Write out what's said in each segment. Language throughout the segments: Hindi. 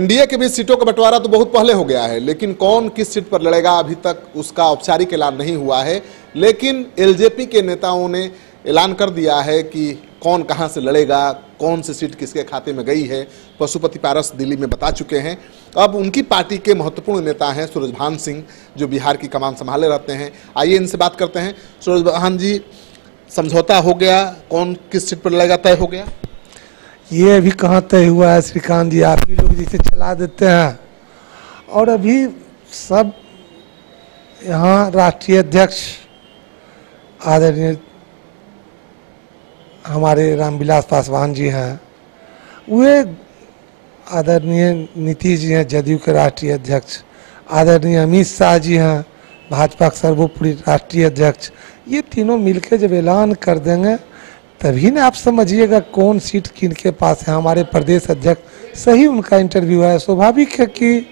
एनडीए के बीच सीटों का बंटवारा तो बहुत पहले हो गया है, लेकिन कौन किस सीट पर लड़ेगा अभी तक उसका औपचारिक ऐलान नहीं हुआ है। लेकिन एलजेपी के नेताओं ने ऐलान कर दिया है कि कौन कहां से लड़ेगा, कौन सी सीट किसके खाते में गई है। पशुपति पारस दिल्ली में बता चुके हैं। अब उनकी पार्टी के महत्वपूर्ण नेता हैं सूरजभान सिंह, जो बिहार की कमान संभाले रहते हैं। आइए इनसे बात करते हैं। सूरजभान जी, समझौता हो गया, कौन किस सीट पर लड़ेगा तय हो गया? ये अभी कहाँ तय हुआ है श्रीकांत जी, आप ही लोग जिसे चला देते हैं। और अभी सब यहाँ राष्ट्रीय अध्यक्ष आदरणीय हमारे रामविलास पासवान जी हैं, वे आदरणीय नीतीश जी हैं जदयू के राष्ट्रीय अध्यक्ष, आदरणीय अमित शाह जी हैं भाजपा के सर्वोपरि राष्ट्रीय अध्यक्ष। ये तीनों मिलकर जब ऐलान कर देंगे तभी ना आप समझिएगा कौन सीट किन के पास है। हमारे प्रदेश अध्यक्ष सही उनका इंटरव्यू है। स्वाभाविक है कि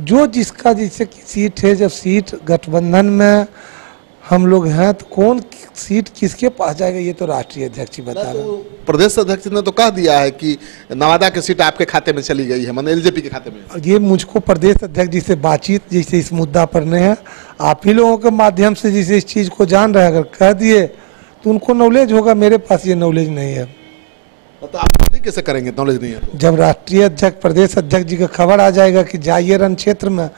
जो जिसका जैसे की सीट है, जब सीट गठबंधन में हम लोग हैं तो कौन सीट किसके पास जाएगा ये तो राष्ट्रीय अध्यक्ष ही बता रहे हैं। प्रदेश अध्यक्ष ने तो कह दिया है कि नवादा की सीट आपके खाते में चली गई है, मतलब एलजेपी के खाते में। ये मुझको प्रदेश अध्यक्ष जी से बातचीत जैसे इस मुद्दा पर नहीं है, आप ही लोगों के माध्यम से जैसे इस चीज़ को जान रहे हैं, अगर कह दिए तो उनको नॉलेज होगा, मेरे पास ये नॉलेज नहीं है। तो आप कैसे करेंगे, नॉलेज नहीं है? जब राष्ट्रीय अध्यक्ष प्रदेश अध्यक्ष जी का खबर आ जाएगा कि जाइए रण क्षेत्र में,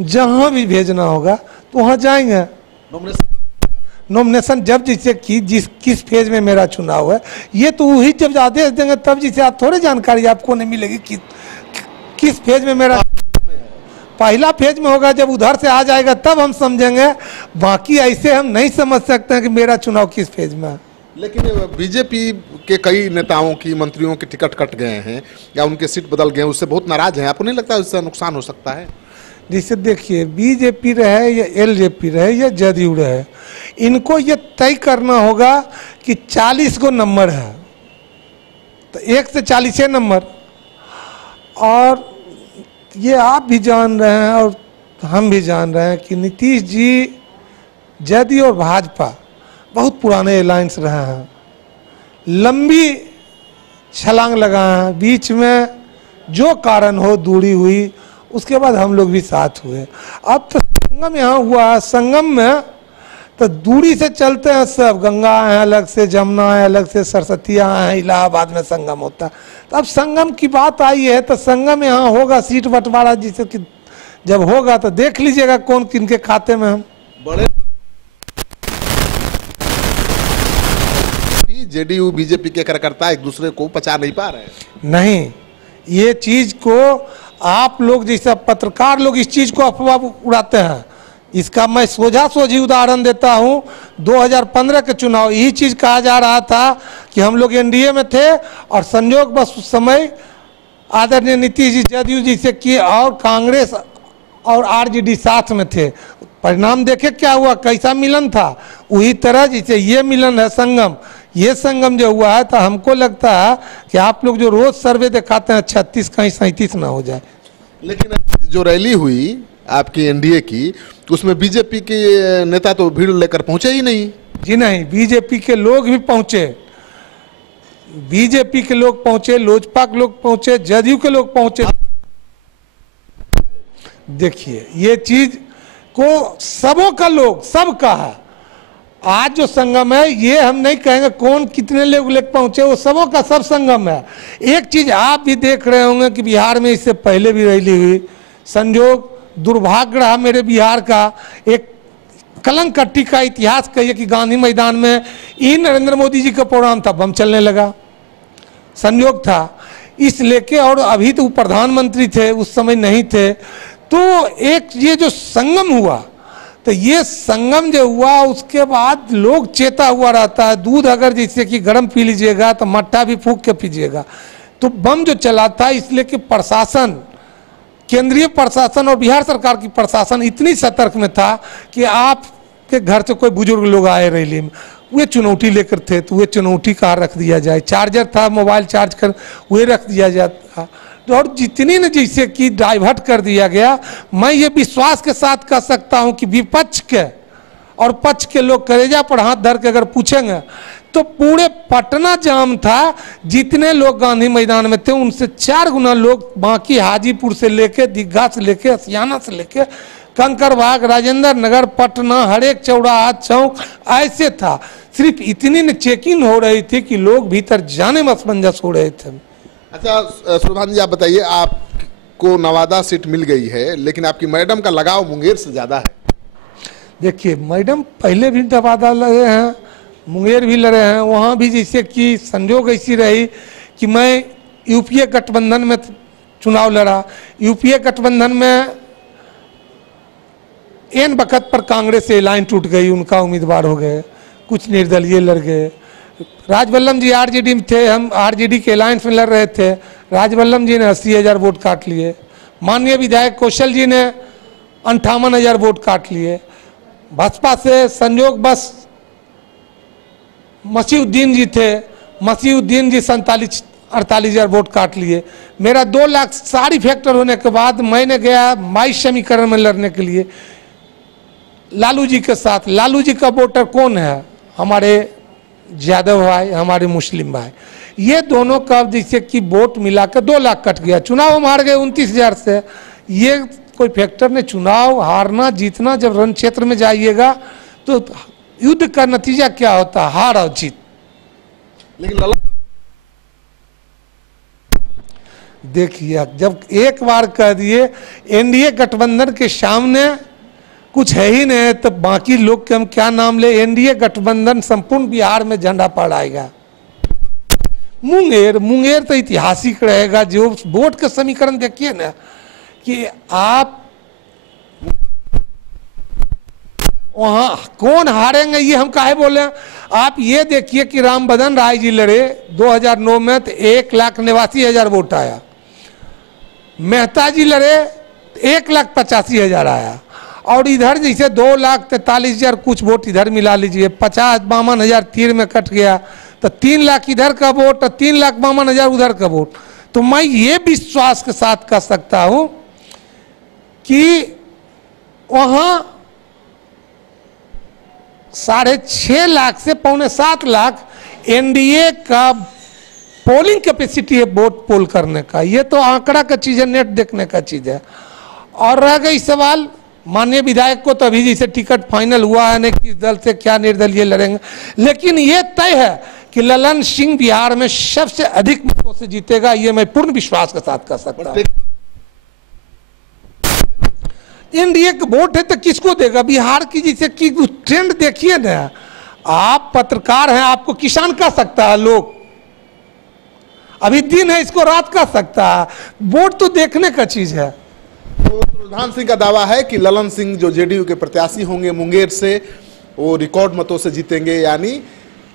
जहाँ भी भेजना होगा तो वहाँ जाएंगे। नॉमिनेशन जब जिसे कि किस फेज में मेरा चुनाव है, ये तो वही जब आदेश देंगे तब जिसे आप थोड़े जानकारी आपको नहीं मिलेगी कि किस फेज में मेरा पहला फेज में होगा। जब उधर से आ जाएगा तब हम समझेंगे, बाकी ऐसे हम नहीं समझ सकते हैं कि मेरा चुनाव किस फेज में है। लेकिन बीजेपी के कई नेताओं की, मंत्रियों के टिकट कट गए हैं या उनके सीट बदल गए, उससे बहुत नाराज हैं। आपको नहीं लगता उससे नुकसान हो सकता है? जैसे देखिए, बीजेपी रहे या एलजेपी रहे या जदयू रहे, इनको ये तय करना होगा कि 40 को नंबर है तो 1 से 40 नंबर। और ये आप भी जान रहे हैं और हम भी जान रहे हैं कि नीतीश जी जदयू और भाजपा बहुत पुराने अलायंस रहे हैं, लंबी छलांग लगाए हैं, बीच में जो कारण हो दूरी हुई, उसके बाद हम लोग भी साथ हुए। अब तो संगम यहाँ हुआ है, संगम में तो दूरी से चलते हैं सब, गंगा है अलग से, जमुना है अलग से, सरस्वतियाँ हैं, इलाहाबाद में संगम होता है। तो अब संगम की बात आई है तो संगम यहाँ होगा सीट बंटवारा, जिसे कि जब होगा तो देख लीजिएगा कौन किनके खाते में हम। बड़े जेडीयू बीजेपी के कार्यकर्ता एक दूसरे को पचा नहीं पा रहे। नहीं, ये चीज को आप लोग जैसा पत्रकार लोग इस चीज को अफवाह उड़ाते हैं। इसका मैं सोझी उदाहरण देता हूं। 2015 के चुनाव यही चीज कहा जा रहा था कि हम लोग एनडीए में थे और संयोग बस उस समय आदरणीय नीतीश जी जदयू जी से किए और कांग्रेस और आरजेडी साथ में थे। परिणाम देखे क्या हुआ, कैसा मिलन था। वही तरह जैसे ये मिलन है संगम, ये संगम जो हुआ है तो हमको लगता है कि आप लोग जो रोज सर्वे दिखाते हैं 36 कहीं 37 ना हो जाए। लेकिन जो रैली हुई आपकी एनडीए की, उसमें बीजेपी के नेता तो भीड़ लेकर पहुंचे ही नहीं। जी नहीं, बीजेपी के लोग भी पहुंचे, बीजेपी के लोग पहुंचे, लोजपा के लोग पहुंचे, जदयू के लोग पहुंचे। देखिए, ये चीज को सबों का लोग सबका है। आज जो संगम है ये हम नहीं कहेंगे कौन कितने लोग लेकर पहुंचे, वो सबों का सब संगम है। एक चीज आप भी देख रहे होंगे कि बिहार में इससे पहले भी रैली हुई, संजोग दुर्भाग्य रहा मेरे बिहार का, एक कलंक कट्टी का इतिहास कहिए कि गांधी मैदान में ही नरेंद्र मोदी जी का प्रोग्राम था, बम चलने लगा, संयोग था इस लेके। और अभी तो प्रधानमंत्री थे, उस समय नहीं थे। तो एक ये जो संगम हुआ, तो ये संगम जो हुआ उसके बाद लोग चेता हुआ रहता है। दूध अगर जैसे कि गर्म पी लीजिएगा तो मट्ठा भी फूंक के पीजिएगा। तो बम जो चला था इसलिए कि प्रशासन, केंद्रीय प्रशासन और बिहार सरकार की प्रशासन इतनी सतर्क में था कि आपके घर से कोई बुजुर्ग लोग आए रैली में, वे चुनौती लेकर थे तो वे चुनौती कहाँ रख दिया जाए, चार्जर था मोबाइल चार्ज कर वे रख दिया जाता। और जितनी न जैसे कि डाइवर्ट कर दिया गया, मैं ये विश्वास के साथ कह सकता हूं कि विपक्ष के और पक्ष के लोग कलेजा पर हाथ धर के अगर पूछेंगे तो पूरे पटना जाम था। जितने लोग गांधी मैदान में थे उनसे 4 गुना लोग बाकी हाजीपुर से लेके, दीघा से लेके, असियाना से लेके, कंकरबाग, राजेंद्र नगर, पटना, हर एक चौराहा, चौक ऐसे था। सिर्फ इतनी न चेकिंग हो रही थी कि लोग भीतर जाने में असमंजस हो रहे थे। अच्छा सुरभान जी, आप बताइए, आपको नवादा सीट मिल गई है, लेकिन आपकी मैडम का लगाव मुंगेर से ज्यादा है। देखिए, मैडम पहले भी नवादा लड़े हैं, मुंगेर भी लड़े हैं। वहाँ भी जैसे कि संजोग ऐसी रही कि मैं यूपीए गठबंधन में चुनाव लड़ा। यूपीए गठबंधन में एन वक्त पर कांग्रेस से लाइन टूट गई, उनका उम्मीदवार हो गए, कुछ निर्दलीय लड़ गए। राजवल्लम जी आरजेडी में थे, हम आरजेडी के अलायंस में लड़ रहे थे। राजवल्लम जी ने 80,000 वोट काट लिए। माननीय विधायक कौशल जी ने 58,000 वोट काट लिए। भाजपा से संयोग बस मसीउद्दीन जी थे, मसीउद्दीन जी 47-48,000 वोट काट लिए। मेरा 2 लाख सारी फैक्टर होने के बाद मैंने गया 22 समीकरण में लड़ने के लिए लालू जी के साथ। लालू जी का वोटर कौन है? हमारे यादव भाई, हमारे मुस्लिम भाई, ये दोनों का जैसे कि वोट मिलाकर 2 लाख कट गया। चुनाव हम हार गए 29,000 से। ये कोई फैक्टर नहीं। चुनाव हारना जीतना, जब रण क्षेत्र में जाइएगा तो युद्ध का नतीजा क्या होता है? हार और जीत। लेकिन देखिए, जब एक बार कह दिए एनडीए गठबंधन के सामने कुछ है ही नहीं, तो बाकी लोग के हम क्या नाम ले। एनडीए गठबंधन संपूर्ण बिहार में झंडा फहराएगा। मुंगेर तो ऐतिहासिक रहेगा। जो वोट के समीकरण देखिए ना कि आप वहां कौन हारेंगे, ये हम काहे बोले। आप ये देखिए कि रामबदन राय जी लड़े 2009 में तो 1,89,000 वोट आया। मेहता जी लड़े 1,85,000 आया। और इधर जैसे 2,43,000 कुछ वोट इधर मिला लीजिए, 50-52,000 तीर में कट गया, तो 3 लाख इधर का वोट और 3,52,000 उधर का वोट। तो मैं ये विश्वास के साथ कह सकता हूं कि वहां 6.5 लाख से 6.25 लाख एनडीए का पोलिंग कैपेसिटी है वोट पोल करने का। ये तो आंकड़ा का चीज है, नेट देखने का चीज है। और रह गई सवाल माननीय विधायक को, तो अभी जैसे टिकट फाइनल हुआ है नहीं किस दल से क्या निर्दलीय लड़ेंगे, लेकिन ये तय है कि ललन सिंह बिहार में सबसे अधिक मतों से जीतेगा। ये मैं पूर्ण विश्वास के साथ कह सकता हूं। एनडीए का वोट है तो किसको देगा? बिहार की जैसे कि ट्रेंड देखिए ना। आप पत्रकार हैं, आपको किसान कह सकता है, लोग अभी दिन है इसको रात कह सकता है। वोट तो देखने का चीज है। तो सुरभान सिंह का दावा है कि ललन सिंह जो जेडीयू के प्रत्याशी होंगे मुंगेर से, वो रिकॉर्ड मतों से जीतेंगे। यानी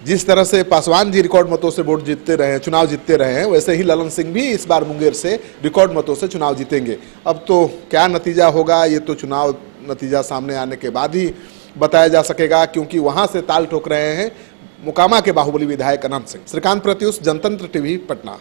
जिस तरह से पासवान जी रिकॉर्ड मतों से वोट जीतते रहे हैं, चुनाव जीतते रहे हैं, वैसे ही ललन सिंह भी इस बार मुंगेर से रिकॉर्ड मतों से चुनाव जीतेंगे। अब तो क्या नतीजा होगा, ये तो चुनाव नतीजा सामने आने के बाद ही बताया जा सकेगा, क्योंकि वहां से ताल ठोक रहे हैं मोकामा के बाहुबली विधायक अनंत सिंह। श्रीकांत प्रत्युष, जनतंत्र टीवी, पटना।